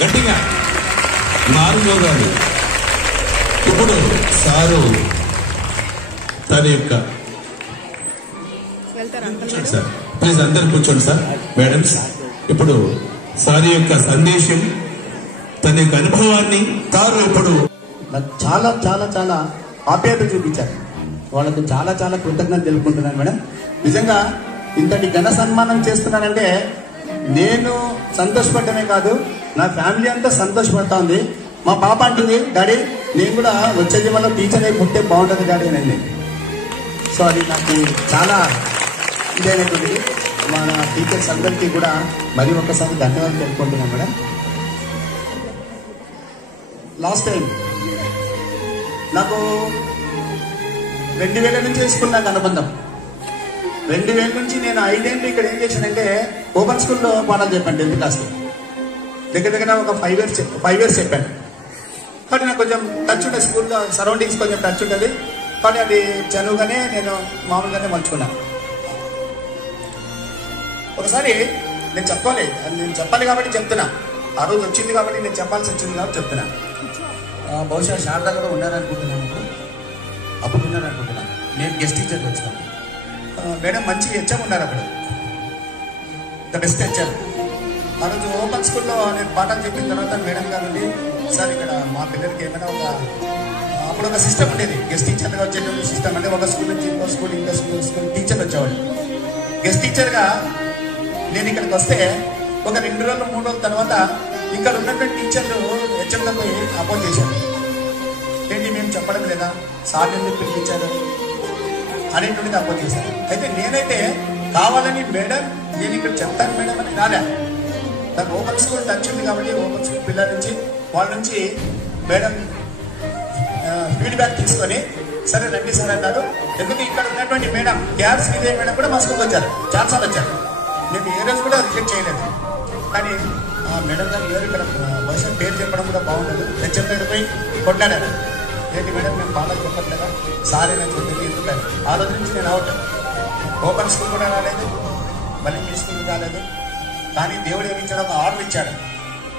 గట్టిగా మారుమోగాలి. ఇప్పుడు సారు తన యొక్క సార్ ప్లీజ్ అందరు కూర్చోండి సార్. మేడమ్స్ ఇప్పుడు సార్ యొక్క సందేశం, తన యొక్క అనుభవాన్ని తాను ఇప్పుడు చాలా చాలా చాలా ఆప్యాయత చూపించారు. వాళ్ళకు చాలా చాలా కృతజ్ఞత తెలుపుకుంటున్నాను మేడం. నిజంగా ఇంతటి ఘన సన్మానం చేస్తున్నానంటే నేను సంతోషపడటమే కాదు, నా ఫ్యామిలీ అంతా సంతోషపడతా ఉంది. మా పాప అంటుంది, డాడీ నేను కూడా వచ్చే జన్మలో టీచర్ అయి పుట్టే బాగుంటుంది డాడీ అని. సో అది నాకు చాలా ఇదైనటువంటిది. మన టీచర్స్ అందరికీ కూడా మరి ఒక్కసారి ధన్యవాదాలు తెలుపుకుంటున్నాను మేడం. లాస్ట్ టైం నాకు 2000 నుంచి వేసుకున్నాను అనుబంధం. 2000 నుంచి నేను 5 ఏళ్ళు ఇక్కడ ఏం చేశానంటే ఓపెన్ స్కూల్లో పాఠాలు చెప్పాను. 10th క్లాస్ దగ్గర దగ్గర ఒక 5 ఇయర్స్ చెప్పాను. కాబట్టి నాకు కొంచెం టచ్ ఉంటుంది, స్కూల్లో సరౌండింగ్స్ కొంచెం టచ్ ఉంటుంది. కానీ అది చదువుగానే నేను మామూలుగానే మలుచుకున్నాను. ఒకసారి నేను చెప్పాలి కాబట్టి చెప్తున్నా. ఆ రోజు వచ్చింది కాబట్టి నేను చెప్పాల్సి వచ్చింది కాబట్టి చెప్తున్నా. బహుశా శారదా కూడా ఉన్నారనుకుంటున్నాను, అప్పుడు ఉన్నారనుకుంటున్నాను. నేను గెస్ట్ టీచర్కి వచ్చినాను. మేడం మంచి హెచ్ఎం ఉన్నారు అప్పుడు, ద బెస్ట్ హెచ్ఎం. ఆ రోజు ఓపెన్ స్కూల్లో నేను పాఠాలు చెప్పిన తర్వాత మేడం గారు ఉండి, సార్ ఇక్కడ మా పిల్లలకి ఏమైనా అప్పుడు ఒక సిస్టమ్ ఉండేది. గెస్ట్ టీచర్గా వచ్చేటువంటి సిస్టమ్ అంటే ఒక స్కూల్ నుంచి ఇంకో స్కూల్ టీచర్ వచ్చేవాడు. గెస్ట్ టీచర్గా నేను ఇక్కడికి వస్తే ఒక 2 రోజులు 3 రోజుల తర్వాత ఇక్కడ ఉన్నటువంటి టీచర్లు హెచ్ఎంగా పోయి అపోజ్ చేశారు. ఏంటి మేము చెప్పడం లేదా, సార్ ఎందుకు పిలిపించారు అనేటువంటిది అపోజ్ చేశారు. అయితే నేనైతే కావాలని మేడం నేను ఇక్కడ చెప్తాను మేడం అని రాలే. నాకు ఓపెన్ స్కూల్ టచ్ ఉంది కాబట్టి ఓపెన్ స్కూల్ పిల్లల నుంచి వాళ్ళ నుంచి మేడం ఫీడ్బ్యాక్ తీసుకొని సరే రండి సార్ అన్నారు. ఎందుకు ఇక్కడ ఉన్నటువంటి మేడం గ్యాప్స్ ఇదే మేడం కూడా మా స్కూల్కి వచ్చారు, చాలాసార్లు వచ్చారు. నేను ఏ రోజు కూడా రిజెక్ట్ చేయలేదు. కానీ మేడం గారు ఎవరు ఇక్కడ బహుశా పేరు చెప్పడం కూడా బాగుండదు. హెచ్ఎం దగ్గర పోయి కొట్లాడారు. ఏంటి మేడం మేము బాగా చెప్పట్లేదా, సారీ నాకు చెప్పింది ఎందుకని. ఆ రోజు నుంచి నేను అవుట్. ఓపెన్ స్కూల్ కూడా రాలేదు, మళ్ళీ మీ స్కూల్ రాలేదు. కానీ దేవుడు ఏమిచ్చాడు, ఒక ఆర్డర్ ఇచ్చాడు.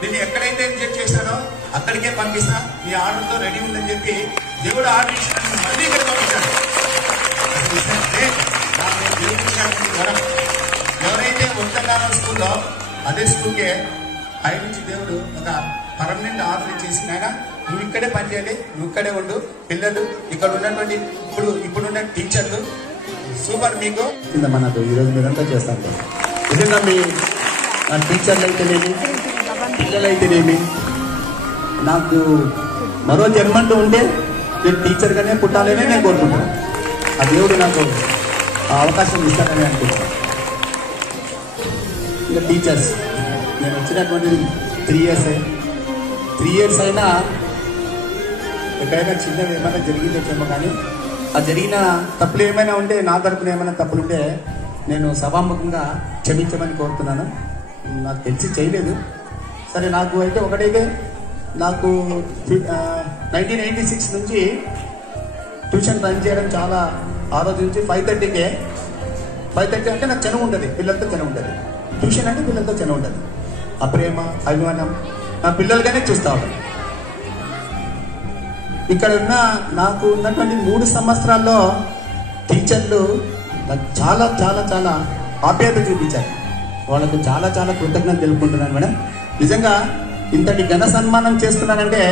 నేను ఎక్కడైతే రిజెక్ట్ చేశానో అక్కడికే పంపిస్తా, నీ ఆర్డర్తో రెడీ ఉందని చెప్పి దేవుడు ఆర్డర్ ఇచ్చాడు. మళ్ళీ ఇక్కడ పంపించాడు. ఎవరైతే ఉత్తరకాలం స్కూల్లో అదే స్కూల్కే ఆయన నుంచి దేవుడు ఒక పర్మనెంట్ ఆర్డర్ ఇచ్చేసి, నాయన నువ్వు ఇక్కడే పనిచేయాలి, నువ్వు ఇక్కడే ఉండు, పిల్లలు ఇక్కడ ఉన్నటువంటి ఇప్పుడున్న టీచర్లు సూపర్. మీకు మనకు ఈరోజు మీరంతా చేస్తాను. నిజంగా మీ టీచర్లు అయితేనేమి పిల్లలు అయితేనేమి నాకు మరో జన్మంటూ ఉంటే నేను టీచర్గానే పుట్టాలనే నేను కోరుకుంటాను. ఆ దేవుడు నాకు ఆ అవకాశం ఇస్తానని అనుకుంటున్నాను. ఇంకా టీచర్స్ నేను వచ్చినటువంటి 3 ఇయర్స్ అయినా ఎక్కడైనా చిన్నవి ఏమైనా జరిగిందేమో, కానీ ఆ జరిగిన తప్పులు ఏమైనా ఉంటే, నా తరపున ఏమైనా తప్పులుంటే నేను సభాముఖంగా క్షమించమని కోరుతున్నాను. నాకు తెలిసి చేయలేదు. సరే, నాకు అయితే ఒకటైతే నాకు 1996 నుంచి ట్యూషన్ రన్ చేయడం చాలా, ఆ రోజు నుంచి 5:30కే 5:30 అంటే నాకు చనువు ఉంటుంది, పిల్లలతో చనువు ఉంటుంది. ట్యూషన్ అంటే పిల్లలతో చనువు ఉంటుంది. ఆ ప్రేమ అభిమానం నా పిల్లలుగానే చూస్తూ ఉంటాను. ఇక్కడ నాకు ఉన్నటువంటి 3 సంవత్సరాల్లో టీచర్లు నాకు చాలా చాలా చాలా ఆప్యాయత చూపించారు. వాళ్ళకు చాలా చాలా కృతజ్ఞత తెలుపుకుంటున్నాను మేడం. నిజంగా ఇంతటి ఘన సన్మానం చేస్తున్నానంటే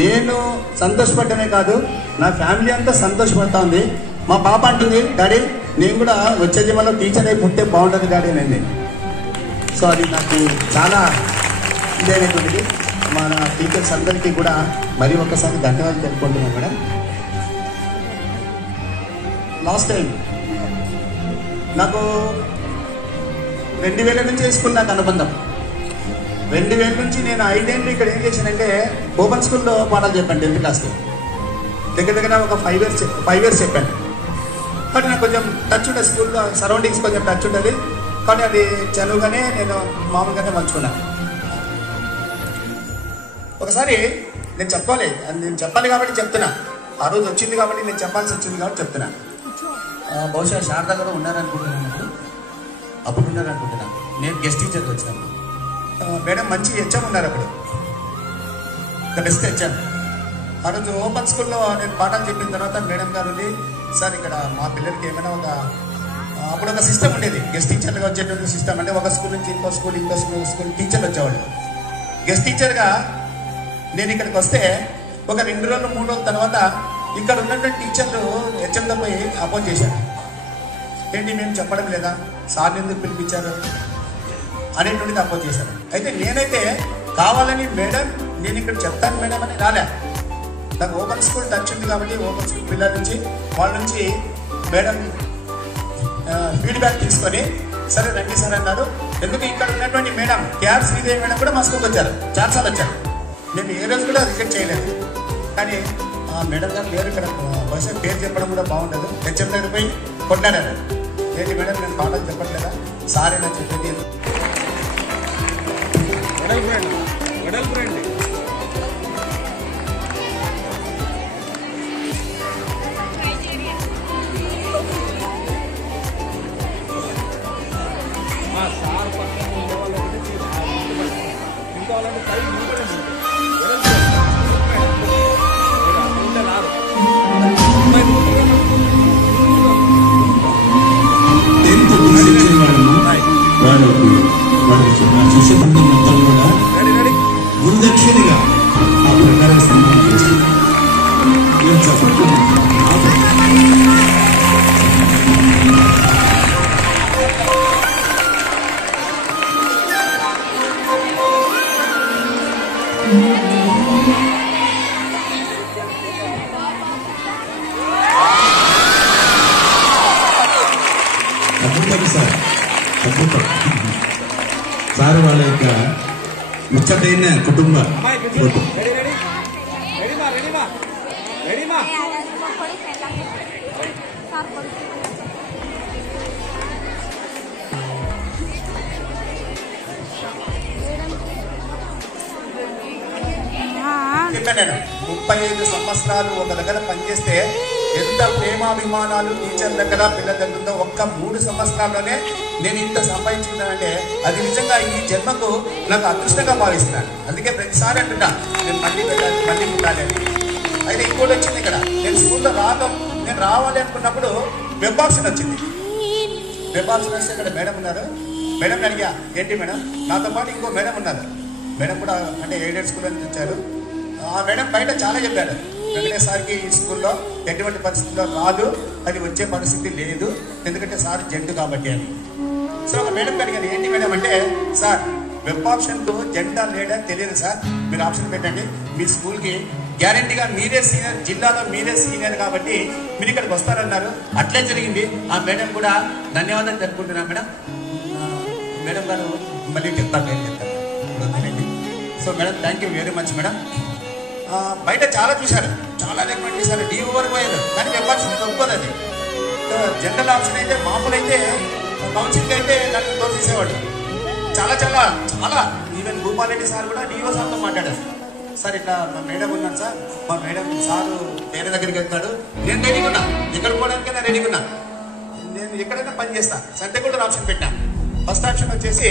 నేను సంతోషపడటమే కాదు, నా ఫ్యామిలీ అంతా సంతోషపడతా ఉంది. మా పాప అంటుంది, డాడీ నేను కూడా వచ్చే జన్మలో టీచర్ అయి పుట్టే బాగుంటుంది డాడీ అని. సో అది నాకు చాలా ఇదైనటువంటిది. మన టీచర్స్ అందరికీ కూడా మరి ఒక్కసారి ధన్యవాదాలు తెలుపుకుంటున్నాను మేడం. లాస్ట్ టైం నాకు 2000 నుంచి వేసుకున్నాను అనుబంధం. 2000 నుంచి నేను 5 ఏళ్ళు ఇక్కడ ఏం చేశానంటే ఓపెన్ స్కూల్లో పాఠాలు చెప్పాను. 10th క్లాస్ దగ్గర దగ్గర ఒక 5 ఇయర్స్ చెప్పాను. కానీ నాకు కొంచెం టచ్ ఉంటుంది, స్కూల్లో సరౌండింగ్స్ కొంచెం టచ్ ఉంటుంది. కానీ అది చదువుగానే నేను మామూలుగానే మలుచుకున్నాను. ఒకసారి నేను చెప్పాలి కాబట్టి చెప్తున్నా. ఆ రోజు వచ్చింది కాబట్టి నేను చెప్పాల్సి వచ్చింది కాబట్టి చెప్తున్నా. బహుశా శారదా కూడా ఉన్నారనుకుంటున్నాను, అప్పుడు ఉన్నారనుకుంటున్నాను. నేను గెస్ట్ టీచర్కి వచ్చినాను. మేడం మంచి హెచ్ఎం ఉన్నారు అప్పుడు, ద బెస్ట్ హెచ్ఎం. ఆ రోజు ఓపెన్ స్కూల్లో నేను పాఠాలు చెప్పిన తర్వాత మేడం గారు ఉంది, సార్ ఇక్కడ మా పిల్లలకి ఏమైనా అప్పుడు ఒక సిస్టమ్ ఉండేది, గెస్ట్ టీచర్గా వచ్చేటువంటి సిస్టమ్. అంటే ఒక స్కూల్ నుంచి ఇంకో స్కూల్ టీచర్లు వచ్చేవాళ్ళు. గెస్ట్ టీచర్గా నేను ఇక్కడికి వస్తే ఒక 2 రోజులు 3 రోజుల తర్వాత ఇక్కడ ఉన్నటువంటి టీచర్లు హెచ్ఎంతో పోయి అపోజ్ చేశారు. ఏంటి మేము చెప్పడం లేదా, సార్ని ఎందుకు పిలిపించారు అనేటువంటిది అపోజ్ చేశారు. అయితే నేనైతే కావాలని మేడం నేను ఇక్కడ చెప్తాను మేడం అని రాలే. నాకు ఓపెన్ స్కూల్ టచ్ ఉంది కాబట్టి ఓపెన్ స్కూల్ పిల్లల నుంచి వాళ్ళ నుంచి మేడం ఫీడ్బ్యాక్ తీసుకొని సరే రండి సార్ అన్నారు. ఎందుకు ఇక్కడ ఉన్నటువంటి మేడం కేఆర్ శ్రీదేవి మేడం కూడా మా స్కూల్కి వచ్చారు, చాలాసార్లు వచ్చారు. నేను ఏ రోజు కూడా రిజెక్ట్ చేయలేదు. కానీ మేడం గారు లేరు ఇక్కడ, బహుశా పేరు చెప్పడం కూడా బాగుండదు. హెచ్ఎం దగ్గర పోయి కొట్టారు, ఏంటి మేడం నేను పాఠాలు చెప్పట్లేదా, సార్ అయినా చెప్పేది. శిష్య బృందం మొత్తం కూడా గురుదక్షిణగా ఆ ప్రకారం సన్మానం చేస్తుంది. అద్భుతం సార్, అద్భుతం సార్. వాళ్ళ యొక్క ముచ్చటైన కుటుంబ ఫోటో. నేను 35 సంవత్సరాలు ఒక దగ్గర పనిచేస్తే ఎంత ప్రేమాభిమానాలు టీచర్ దగ్గర పిల్లల దగ్గర ఒక్క 3 సంవత్సరాల్లోనే నేను ఇంత సంపాదించుకున్నానంటే అది నిజంగా ఈ జన్మకు నాకు అదృష్టంగా భావిస్తున్నాను. అందుకే ప్రతిసారి అంటున్నా నేను మళ్ళీ వెళ్ళాలి, మళ్ళీ ఉండాలి అని. అయితే ఇంకోటి వచ్చింది ఇక్కడ, నేను స్కూల్లో నేను రావాలి అనుకున్నప్పుడు వెబ్ ఆప్షన్ వచ్చింది. వెబ్ ఆప్షన్ వస్తే ఇక్కడ మేడం ఉన్నారు. మేడం అడిగా, ఏంటి మేడం, నాతో పాటు ఇంకో మేడం ఉన్నారు. మేడం కూడా అంటే ఎయిడెడ్ స్కూల్ అని వచ్చారు. ఆ మేడం బయట చాలా చెప్పారు, వెంకటేష్ సార్కి ఈ స్కూల్లో ఎటువంటి పరిస్థితుల్లో రాదు, అది వచ్చే పరిస్థితి లేదు, ఎందుకంటే సార్ జెండు కాబట్టి అని. సో ఒక మేడం అడిగాను, ఏంటి మేడం అంటే, సార్ వెబ్ ఆప్షన్తో జెండా లేడా తెలియదు సార్, మీరు ఆప్షన్ పెట్టండి, మీ స్కూల్కి గ్యారంటీగా మీరే సీనియర్, జిల్లాలో మీరే సీనియర్ కాబట్టి మీరు ఇక్కడికి వస్తారన్నారు. అట్లే జరిగింది. ఆ మేడం కూడా ధన్యవాదాలు తెలుపుకుంటున్నాను మేడం. మేడం గారు మళ్ళీ చెప్తాను, నేను చెప్తాను. So madam thank you very much madam. బయట చాలా చూశారు, చాలా రికమెండ్ చేశారు, డీఓ వరకు పోయారు, కానీ వెబ్ ఆప్షన్ ఒప్పుకోదు. అది జనరల్ ఆప్షన్ అయితే మామూలు అయితే కౌన్సిలింగ్ అయితే దాన్ని తోసేసేవాడు. చాలా చాలా చాలా ఈవెన్ భూపాలరెడ్డి సార్ కూడా డీఓ సార్తో మాట్లాడారు. సార్ ఇట్లా మా మేడం ఉన్నాను సార్, మా మేడం సారు వేరే దగ్గరికి వెళ్తాడు, నేను రెడీగా ఉన్నా, ఎక్కడ పోవడానికైనా రెడీగా ఉన్నా, నేను ఎక్కడైనా పని చేస్తా. సంతేగూడలో ఆప్షన్ పెట్టా. ఫస్ట్ ఆప్షన్ వచ్చేసి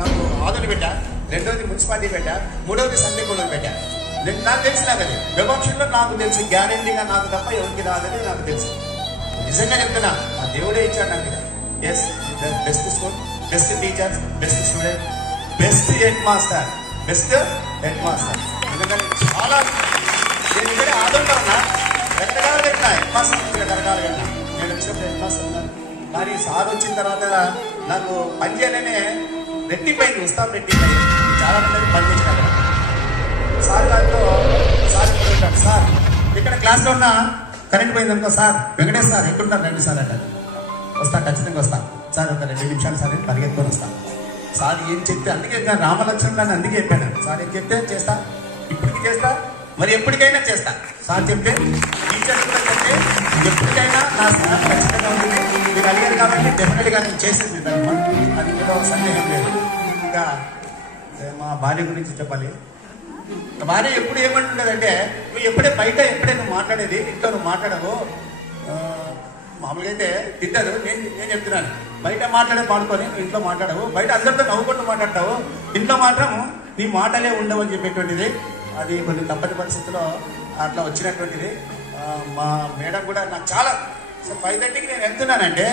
నాకు ఆదోని పెట్టా, రెండోది మున్సిపాలిటీ పెట్టా, మూడవది సంతేగూడలో పెట్టా. నాకు తెలిసి నాకు అది వెబ్ ఆప్షన్లో నాకు తెలిసి గ్యారెంటీగా నాకు తప్ప ఎవరికి రాదని నాకు తెలుసు. నిజంగా చెప్తున్నా, ఆ దేవుడే ఇచ్చాడు నాకు. Yes, best school, best teachers, best student, best head master, best head master. ఎందుకంటే చాలా నేను ఇక్కడ ఆదోళన ఉన్నా, రకరకాలు పెట్టినా హెడ్ మాస్టర్ రకరకాలు పెట్టినా. నేను వచ్చినప్పుడు హెడ్ మాస్టర్ ఉన్నాను, కానీ సార్ వచ్చిన తర్వాత నాకు పని చేయాలనే రెట్టిపోయింది, ఉత్సాహం రెట్టిపోయింది. చాలా మంది పని చేసినా సార్ గారితో సార్ ఉంటాడు, సార్ ఇక్కడ క్లాస్లో ఉన్న కరెంట్ పోయింది అనుకో, సార్ వెంకటేష్ సార్ ఎక్కడుంటారు రండి సార్ అంటారు. వస్తాను, ఖచ్చితంగా వస్తాను సార్, ఒక 2 నిమిషాలు సార్ నేను పరిగెత్తుకొని వస్తాను. సార్ ఏం చెప్తే, అందుకే రామలక్ష్మణ్ అందుకే చెప్పాను, సార్ ఏం చెప్తే చేస్తా, ఇప్పటికి చేస్తా, మరి ఎప్పటికైనా చేస్తా. సార్ చెప్తే టీచర్స్ కూడా చెప్తే ఎప్పటికైనా నా సార్ ఖచ్చితంగా ఉంటుంది. మీరు అడిగారు కాబట్టి డెఫినెట్గా నేను చేసేది దాన్ని, అది ఏదో సందేహం లేదు. ఇంకా మా భార్య గురించి చెప్పాలి. భార్య ఎప్పుడు ఏమంటుండదంటే, నువ్వు ఎప్పుడే బయట నువ్వు మాట్లాడేది, ఇంట్లో నువ్వు మాట్లాడవు, మామూలుగా అయితే తిట్టదు. నేను చెప్తున్నాను, బయట మాట్లాడే పాడుకొని ఇంట్లో మాట్లాడవు, బయట అందరితో నవ్వుకుంటూ మాట్లాడతావు, ఇంట్లో మాత్రం నీ మాటలే ఉండవు అని చెప్పేటువంటిది. అది కొన్ని తప్పని పరిస్థితుల్లో అట్లా వచ్చినటువంటిది. మా మేడం కూడా నాకు చాలా 5:30కి నేను వెళ్తున్నానంటే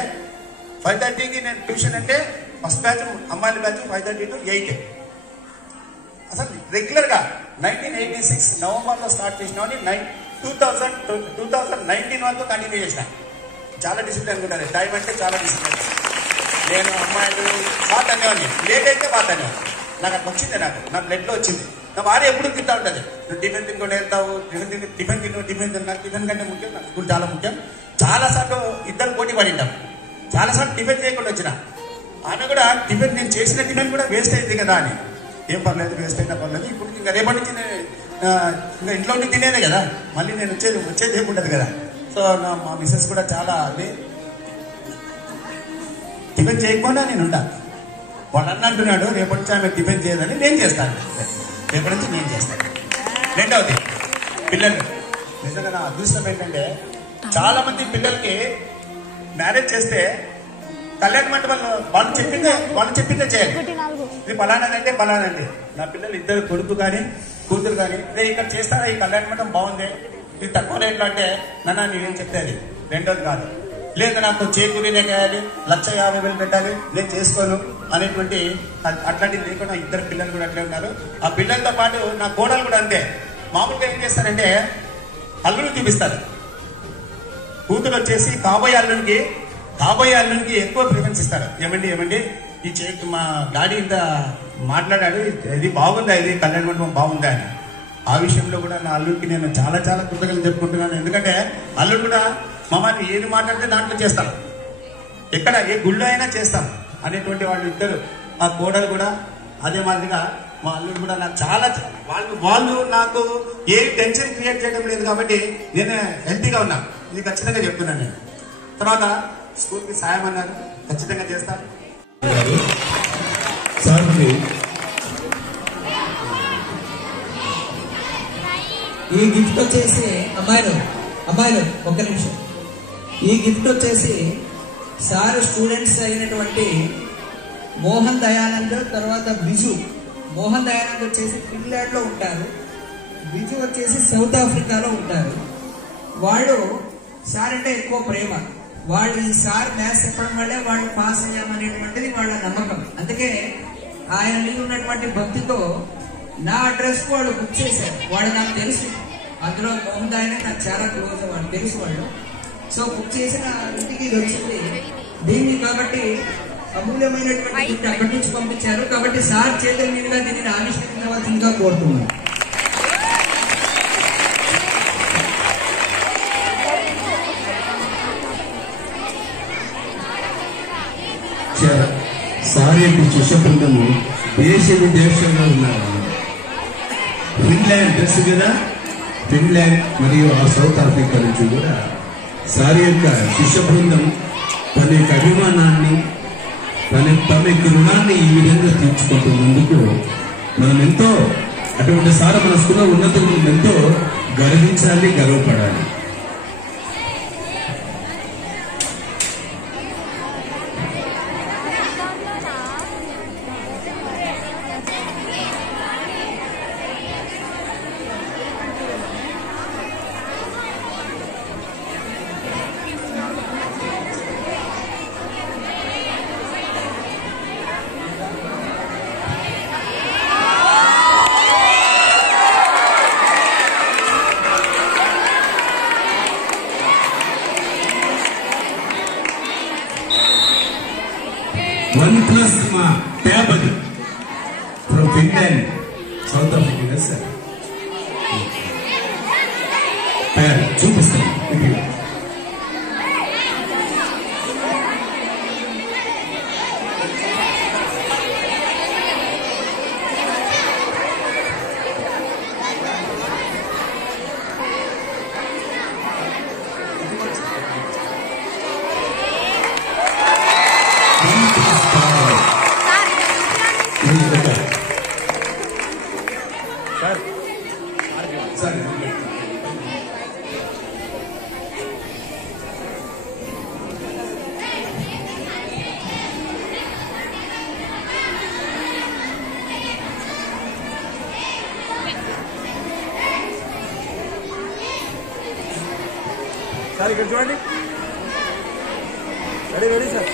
5:30కి నేను ట్యూషన్ అంటే ఫస్ట్ బ్యాచ్ అమ్మాయిల బ్యాచ్ 5:30 to 8. అసలు రెగ్యులర్గా 1986 నవంబర్లో స్టార్ట్ చేసినామని 2019 వరకు కంటిన్యూ చేసిన. చాలా డిసిప్లిన్ ఉంటుంది, టైం అంటే చాలా డిసిప్లిన్. నేను అమ్మాయిలు బాగా అనేవాడిని, లేట్ అయితే బాగా అనేవాడిని. నాకు అట్లా వచ్చింది, నా బ్లడ్లో వచ్చింది. నా భార్య ఎప్పుడు తింటా ఉంటుంది, నువ్వు టిఫిన్ తినుకొని వెళ్తావు, టిఫిన్ కంటే ముఖ్యం, నాకు స్కూల్ చాలా ముఖ్యం. చాలాసార్లు ఇద్దరు పోటీ పడింటాం, చాలాసార్లు టిఫిన్ చేయకుండా వచ్చిన. ఆమె కూడా టిఫిన్, నేను చేసిన టిఫిన్ కూడా వేస్ట్ అయింది కదా అని, ఏం పర్లేదు వేస్ట్ అయినా పర్లేదు, ఇప్పుడు ఇంకా రేపటి నుంచి ఇంకా ఇంట్లో ఉండి తినేదే కదా, మళ్ళీ నేను వచ్చేది ఏముండదు కదా. సో మా మిస్సెస్ కూడా చాలా అది టిఫిన్ చేయకుండా నేను ఉంటాను. వాడు అంటున్నాడు రేపటి నుంచి ఆమె టిఫిన్ చేయదని, నేను చేస్తాను, రేపటి నుంచి నేను చేస్తాను. రెండవది పిల్లలు, నిజంగా నా అదృష్టం ఏంటంటే చాలా మంది పిల్లలకి మ్యారేజ్ చేస్తే కళ్యాణ మండపంలో వాళ్ళు చెప్పిందే చేయాలి. ఇది పలానానంటే పలానండి. నా పిల్లలు ఇద్దరు, కొడుకు కానీ కూతురు కానీ, నేను ఇక్కడ చేస్తారా, ఈ కళ్యాణ మండపం బాగుంది, ఇది తక్కువ రేట్లో అంటే నాన్న నేనేం చెప్తాది. రెండోది కాదు, లేదు నాకు చేకూరినే కాయాలి, 1,50,000 పెట్టాలి, నేను చేసుకోను అనేటువంటి అట్లాంటివి లేకుండా ఇద్దరు పిల్లలు కూడా అట్లే ఉన్నారు. ఆ పిల్లలతో పాటు నా కోడలు కూడా అంతే. మామూలుగా ఏం చేస్తారంటే అల్లుని చూపిస్తారు. కూతురు వచ్చేసి కాబోయే అల్లునికి ఎక్కువ ప్రిఫరెన్స్ ఇస్తారు. ఏమండి ఈ మా డాడీ ఇంత మాట్లాడాడు, ఇది బాగుందా, ఇది కళ్యాణ మండపం బాగుందా అని. ఆ విషయంలో కూడా నా అల్లుడికి నేను చాలా చాలా కృతజ్ఞతలు చెప్పుకుంటున్నాను. ఎందుకంటే అల్లుడు కూడా మమ్మల్ని ఏది మాట్లాడితే దాంట్లో చేస్తాం, ఎక్కడ ఏ గుళ్ళో అయినా చేస్తాం అనేటువంటి వాళ్ళు ఇద్దరు. ఆ కోడలు కూడా అదే మాదిరిగా మా అల్లుడు కూడా నాకు చాలా వాళ్ళు నాకు ఏ టెన్షన్ క్రియేట్ చేయడం లేదు కాబట్టి నేను హెల్తీగా ఉన్నా. ఇది ఖచ్చితంగా చెప్తున్నాను నేను. తర్వాత స్కూల్కి సాయం అన్నారు, ఖచ్చితంగా చేస్తాను. ఈ గిఫ్ట్ వచ్చేసి అమ్మాయిలు ఒక్క నిమిషం. ఈ గిఫ్ట్ వచ్చేసి సార్ స్టూడెంట్స్ అయినటువంటి మోహన్ దయానంద్, తర్వాత బిజు. మోహన్ దయానంద్ వచ్చేసి ఫిన్లాండ్ లో ఉంటారు, బిజు వచ్చేసి సౌత్ ఆఫ్రికాలో ఉంటారు. వాళ్ళు సార్ అంటే ఎక్కువ ప్రేమ. వాళ్ళు ఈ సార్ మ్యాథ్స్ చెప్పడం వల్లే వాళ్ళు పాస్ అయ్యామనేటువంటిది వాళ్ళ నమ్మకం. అందుకే ఆయన మీద ఉన్నటువంటి భక్తితో నా అడ్రస్ వాళ్ళు బుక్ చేశారు. వాళ్ళు నాకు తెలుసు, అందులో మోహన్ దయానే నాకు చాలా క్లోజ్, వాళ్ళు తెలుసు వాళ్ళు. సో బుక్ చేసిన ఇంటికి ఇది వచ్చింది. దీన్ని కాబట్టి అమూల్యమైనటువంటి గిఫ్ట్ అక్కడి నుంచి పంపించారు. కాబట్టి సార్ చేతుల మీదుగా దీనిని ఆవిష్కరించవలసిందిగా కోరుతున్నాను. సార్ యొక్క శిష్య బృందము దేశ విదేశంలో ఉన్నారు. ఫిన్లాండ్ తెలుసు కదా, ఫిన్లాండ్ మరియు ఆ సౌత్ ఆఫ్రికా నుంచి కూడా సార్ యొక్క శిష్య బృందం తన యొక్క అభిమానాన్ని, తమ యొక్క రుణాన్ని ఈ విధంగా తీర్చుకుంటున్నందుకు మనం ఎంతో, అటువంటి సార్ మన స్కూల్లో ఉన్నందుకు మనం ఎంతో గర్వించాలి, గర్వపడాలి. OnePlus మా ట్యాబ్ అది from Finland, South Africa sir. చూపిస్తాను. సార్ ఇక్కడ చూడండి. Ready ready sir.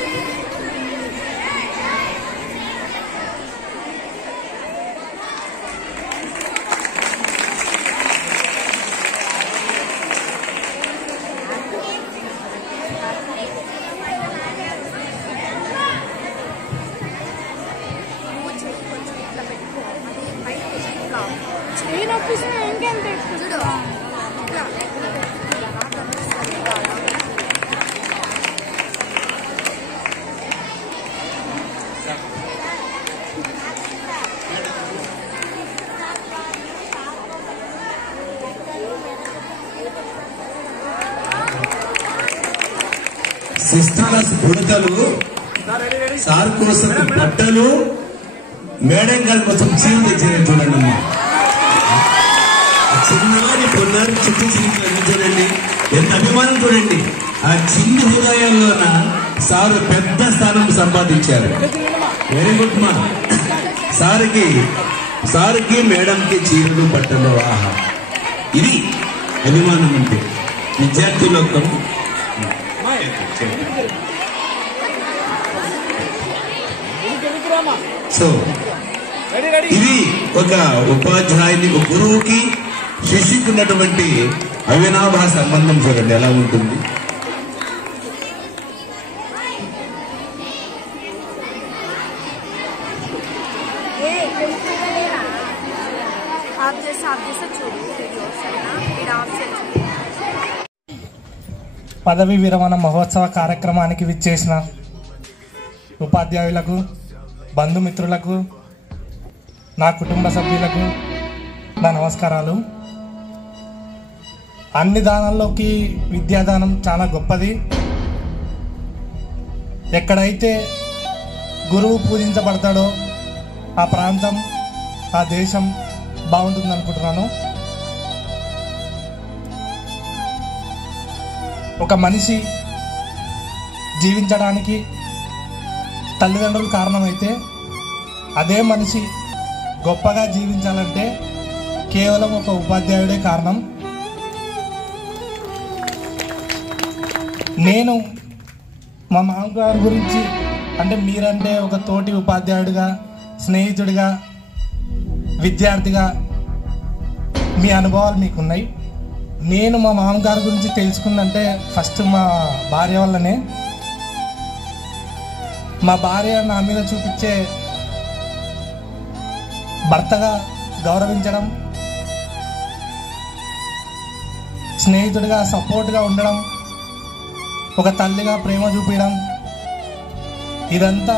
సిస్టర్స్ బుడతలు, సార్ కోసం బట్టలు, మేడం గారి కోసం చీర తెచ్చారు చూడండి అమ్మా. చిన్నవారి పొన్నారు చుట్టూ చిన్న చూడండి, ఎంత అభిమానం చూడండి. ఆ చిన్న హృదయంలోన సారు పెద్ద స్థానం సంపాదించారు. వెరీ గుడ్ మా. సార్కి మేడంకి చీరలు బట్టలు. ఆహా, ఇది అభిమానం అంటే విద్యార్థులకు. సో ఇది ఒక ఉపాధ్యాయుని, ఒక గురువుకి శిష్యుకి ఉన్నటువంటి అవినాభావ సంబంధం చూడండి ఎలా ఉంటుంది. పదవి విరమణ మహోత్సవ కార్యక్రమానికి విచ్చేసిన ఉపాధ్యాయులకు, బంధుమిత్రులకు, నా కుటుంబ సభ్యులకు నా నమస్కారాలు. అన్ని దానాల్లోకి విద్యాదానం చాలా గొప్పది. ఎక్కడైతే గురువు పూజించబడతాడో ఆ ప్రాంతం, ఆ దేశం బాగుంటుంది అనుకుంటున్నాను. ఒక మనిషి జీవించడానికి తల్లిదండ్రులు కారణమైతే, అదే మనిషి గొప్పగా జీవించాలంటే కేవలం ఒక ఉపాధ్యాయుడే కారణం. నేను మా మామగారి గురించి, అంటే మీరంటే ఒక తోటి ఉపాధ్యాయుడిగా, స్నేహితుడిగా, విద్యార్థిగా మీ అనుభవాలు మీకున్నాయి. నేను మా మామగారి గురించి తెలుసుకుందంటే ఫస్ట్ మా భార్య వల్లనే. మా భార్య నా మీద చూపించే భర్తగా గౌరవించడం, స్నేహితుడిగా సపోర్ట్గా ఉండడం, ఒక తల్లిగా ప్రేమ చూపించడం, ఇదంతా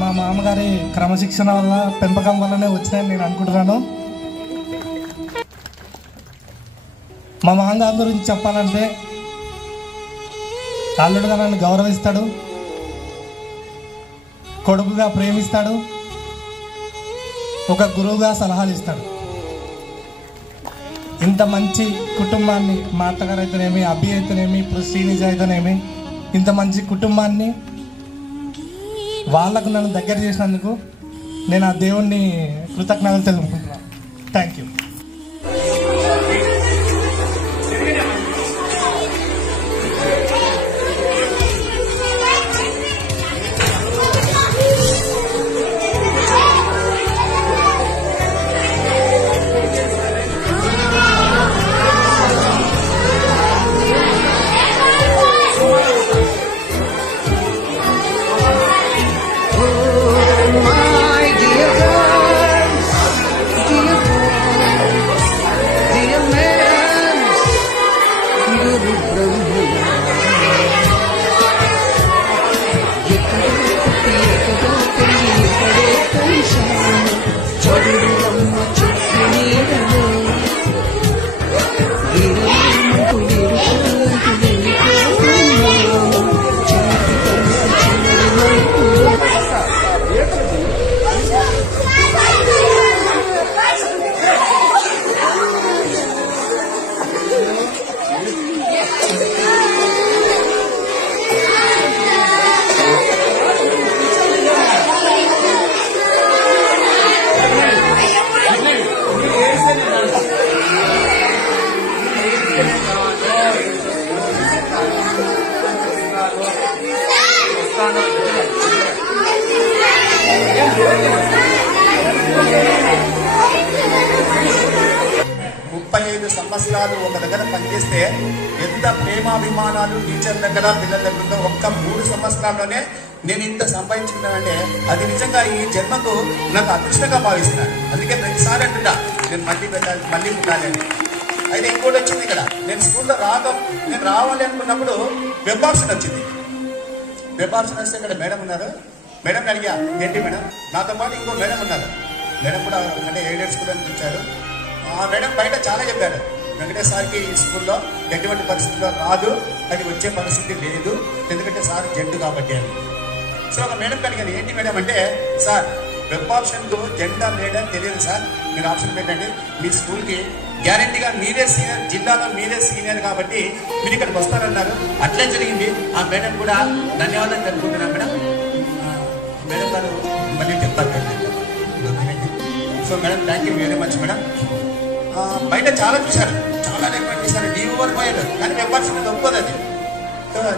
మా మామగారి క్రమశిక్షణ వల్ల, పెంపకం వల్లనే వచ్చినాయని నేను అనుకుంటున్నాను. మా మామగారి గురించి చెప్పాలంటే అల్లుడుగా నన్ను గౌరవిస్తాడు, కొడుకుగా ప్రేమిస్తాడు, ఒక గురువుగా సలహాలు ఇస్తాడు. ఇంత మంచి కుటుంబాన్ని, మా అత్తగారు అయితేనేమి, అభి అయితేనేమి, ఇప్పుడు శ్రీనిజ అయితేనేమి, ఇంత మంచి కుటుంబాన్ని వాళ్ళకు నన్ను దగ్గర చేసినందుకు నేను ఆ దేవుణ్ణి కృతజ్ఞతలు తెలుపుకుంటున్నాను. Thank you. My dear girls, dear boys. సంవత్సరాలు ఒక దగ్గర పనిచేస్తే ఎంత ప్రేమాభిమానాలు టీచర్ దగ్గర పిల్లల దగ్గర ఉందో ఒక్క 3 సంవత్సరాల్లోనే నేను ఇంత సంపాదించుకున్నానంటే అది నిజంగా ఈ జన్మకు నాకు అదృష్టంగా భావిస్తున్నాను. అందుకే ప్రతిసారి అంటున్నా నేను మళ్ళీ పెట్టాలి, మళ్ళీ ఉండాలి అని. అయితే ఇంకోటి వచ్చింది ఇక్కడ, నేను స్కూల్లో నేను రావాలి అనుకున్నప్పుడు వెబ్ ఆప్షన్ వచ్చింది. వెబ్ ఆప్షన్ వస్తే ఇక్కడ మేడం ఉన్నారు. మేడం అడిగా, ఏంటి మేడం? నాతో పాటు ఇంకో మేడం ఉన్నారు. మేడం కూడా అంటే ఎయిడెడ్ స్కూల్ అని ఇచ్చారు. ఆ మేడం బయట చాలా చెప్పారు, వెంకటేష్ సార్కి ఈ స్కూల్లో ఎటువంటి పరిస్థితుల్లో రాదు, అది వచ్చే పరిస్థితి లేదు, ఎందుకంటే సార్ జెండు కాబట్టి అని. సో ఒక మేడం అడిగాను, ఏంటి మేడం అంటే, సార్ వెబ్ ఆప్షన్కు జెండా లేదని తెలియదు సార్, మీరు ఆప్షన్ పెట్టండి, మీ స్కూల్కి గ్యారంటీగా మీరే సీనియర్, జిల్లాలో మీరే సీనియర్ కాబట్టి మీరు ఇక్కడికి వస్తారన్నారు. అట్లే జరిగింది. ఆ మేడం కూడా ధన్యవాదాలు తెలుపుకుంటున్నాను మేడం. మేడం గారు మళ్ళీ చెప్తారు. So madam thank you very much madam. బయట చాలా చూశారు, చాలా రికమెండ్ చేశారు, డీవీ వరకు పోయారు, కానీ వెబ్ ఆప్షన్ ఒప్పుకోదు. అది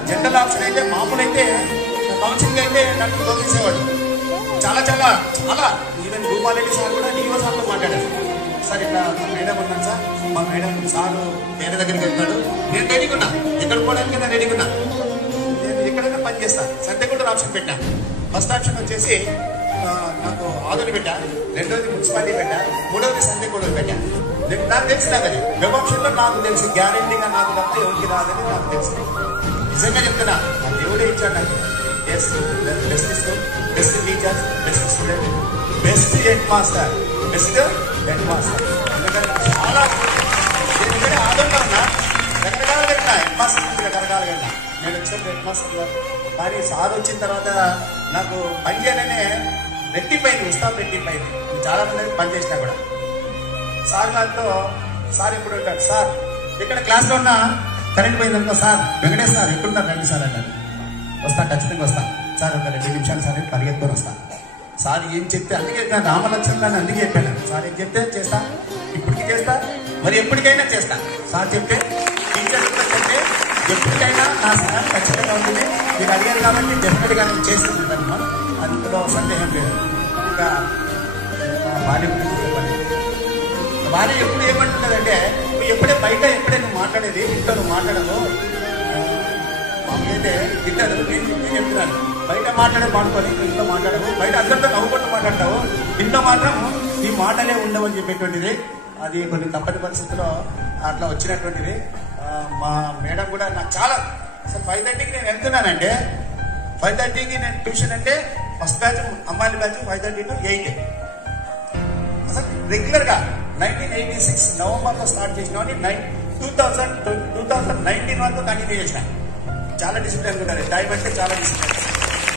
జనరల్ ఆప్షన్ అయితే మామూలు అయితే కౌన్సిలింగ్ అయితే నన్ను తోసేసేవాడు. చాలా చాలా చాలా ఈవెన్ భూపాలరెడ్డి సార్ కూడా డీఓ సార్తో మాట్లాడారు. సార్ ఇట్లా మా మేడం ఉన్నాను సార్, మా మేడం సారు వేరే దగ్గరికి వెళ్తాడు, నేను రెడీకున్నా, ఎక్కడ పోవడానికి నేను రెడీకున్నా, నేను ఎక్కడైనా పని చేస్తాను. సంతెగుంటూరు ఆప్షన్ పెట్టా. ఫస్ట్ ఆప్షన్ వచ్చేసి నాకు ఆదోని పెట్టా, రెండోది మున్సిపాలిటీ పెట్టా, మూడవది సంతెగుంటూరు పెట్టా. నాకు తెలిసి నాకు అది వెబ్ ఆప్షన్లో నాకు తెలిసి గ్యారెంటీగా నాకు తప్ప ఎవరికి రాదని నాకు తెలుసు. నిజంగా చెప్తున్నా, ఆ దేవుడే ఇచ్చాడు నాకు. Yes, best school, best teachers, best student, best head master, best head master. ఎందుకంటే చాలా ఎందుకంటే ఆదోళన ఉన్నా రకరకాలుగా ఉన్నా, హెడ్ మాస్టర్ రకరకాలుగా ఉన్నా. నేను వచ్చాను హెడ్ మాస్టర్, కానీ సార్ వచ్చిన తర్వాత నాకు పని చేయాలనే రెట్టిపోయింది, ఉత్సాహం రెట్టిపోయింది. చాలా మంది పని చేసినా కూడా సార్ గారితో, సార్ ఎప్పుడు ఉంటాడు, సార్ ఇక్కడ క్లాస్లో ఉన్నా కరెంట్ పోయిందనుకో, సార్ వెంకటేష్ సార్ ఎక్కడున్నారు రండి సార్ అంటారు. వస్తాను, ఖచ్చితంగా వస్తాను సార్, ఒక 2 నిమిషాలు సార్ పరిగెత్తుకొని వస్తాను. సార్ ఏం చెప్తే అందుకే రామలక్ష్మణ్ గారిని అందుకే చెప్పాను, సార్ ఏం చెప్తే చేస్తా, ఇప్పటికీ చేస్తా, మరి ఎప్పటికైనా చేస్తా. సార్ చెప్తే టీచర్స్ కూడా చెప్తే ఎప్పటికైనా నా సహాయం ఖచ్చితంగా ఉంటుంది. మీరు అడిగారు కాబట్టి డెఫినెట్గా నేను చేస్తుంది దాన్ని, అందులో సందేహం లేదు. ఇంకా భార్య గురించి చెప్పండి. భార్య ఎప్పుడు ఏమంటుందంటే, నువ్వు ఎప్పుడే బయట ఎప్పుడే నువ్వు మాట్లాడేది, ఇంట్లో నువ్వు మాట్లాడవు, మామూలైతే తింటారు. నేను చెప్తున్నాను, బయట మాట్లాడే పాడుకొని ఇంట్లో మాట్లాడవు, బయట అందరితో నవ్వుకుంటూ మాట్లాడతావు, ఇంట్లో మాత్రం నీ మాటలే ఉండవు అని చెప్పేటువంటిది. అది కొన్ని తప్పని పరిస్థితుల్లో అట్లా వచ్చినటువంటిది. మా మేడం కూడా నాకు చాలా అసలు 5:30కి నేను వెళ్తున్నానంటే 5:30కి నేను ట్యూషన్ అంటే ఫస్ట్ బ్యాచ్ అమ్మాయిల బ్యాచ్ 5:30 to 8. అసలు రెగ్యులర్గా 1986 నవంబర్లో స్టార్ట్ చేసిన 2019 వరకు కంటిన్యూ చేసిన. చాలా డిసిప్లిన్ ఉంటారు, టైం అంటే చాలా డిసిప్లిన్.